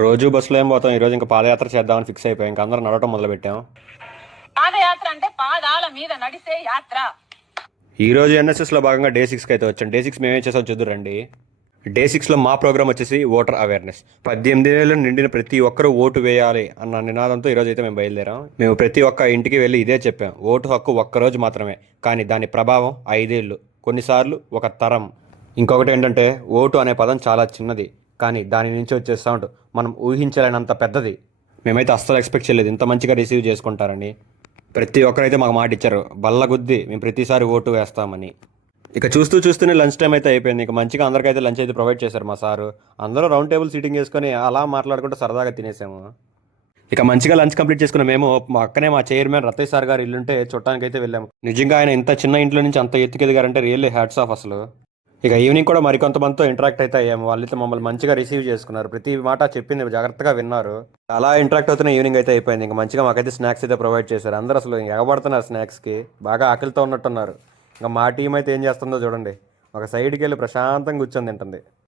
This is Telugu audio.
రోజు బస్సులో ఏం పోతాం. ఈరోజు ఇంకా పాదయాత్ర చేద్దామని ఫిక్స్ అయిపోయాం. ఇంకా అందరం నడవటం మొదలుపెట్టాం. పాదయాత్ర అంటే పాదాల మీద నడిసే యాత్ర. ఈ రోజు ఎన్ఎస్ఎస్లో భాగంగా డే 6కి అయితే వచ్చాం. డే 6 మేమేం చేసాం చూద్దురండి. డే 6లో మా ప్రోగ్రామ్ వచ్చేసి ఓటర్ అవేర్నెస్. 18 ఏళ్ళు నిండిన ప్రతి ఒక్కరూ ఓటు వేయాలి అన్న నినాదంతో ఈరోజు అయితే మేము బయలుదేరాం. మేము ప్రతి ఒక్క ఇంటికి వెళ్ళి ఇదే చెప్పాం. ఓటు హక్కు ఒక్కరోజు మాత్రమే, కానీ దాని ప్రభావం 5 ఏళ్ళు, కొన్నిసార్లు ఒక తరం. ఇంకొకటి ఏంటంటే, ఓటు అనే పదం చాలా చిన్నది, కానీ దాని నుంచి వచ్చే సౌండ్ మనం ఊహించలేనంత పెద్దది. మేమైతే అస్సలు ఎక్స్పెక్ట్ చేయలేదు ఇంత మంచిగా రిసీవ్ చేసుకుంటారని. ప్రతి ఒక్కరైతే మాకు మాట ఇచ్చారు, బల్లగుద్ది మేము ప్రతిసారి ఓటు వేస్తామని. ఇక చూస్తూ చూస్తూనే లంచ్ టైం అయితే అయిపోయింది. ఇక మంచిగా అందరికైతే లంచ్ అయితే ప్రొవైడ్ చేశారు మా సారు. అందరూ రౌండ్ టేబుల్ సీటింగ్ చేసుకొని అలా మాట్లాడుకుంటూ సరదాగా తినేసాము. ఇక మంచిగా లంచ్ కంప్లీట్ చేసుకున్న మేము మా అక్కనే మా చైర్మన్ రతేష్ సార్ గారు ఇల్లుంటే చూడటానికి అయితే వెళ్ళాము. నిజంగా ఆయన ఇంత చిన్న ఇంట్లో నుంచి అంత ఎత్తుకెదిగారంటే రియల్లీ హ్యాట్స్ ఆఫ్ అసలు. ఇక ఈవినింగ్ కూడా మరికొంతమందితో ఇంటరాక్ట్ అయితే అయ్యాము. వాళ్ళైతే మమ్మల్ని మంచిగా రిసీవ్ చేసుకున్నారు. ప్రతి మాట చెప్పింది జాగ్రత్తగా విన్నారు. అలా ఇంటరాక్ట్ అవుతున్న ఈవినింగ్ అయితే అయిపోయింది. ఇంకా మంచిగా మాకైతే స్నాక్స్ అయితే ప్రొవైడ్ చేశారు. అందరూ అసలు ఎగబడుతున్నారు స్నాక్స్కి, బాగా ఆకలితో ఉన్నట్టున్నారు. ఇంకా మా టీం అయితే ఏం చేస్తుందో చూడండి, ఒక సైడ్కి వెళ్ళి ప్రశాంతంగా కూర్చొని తింటుంది.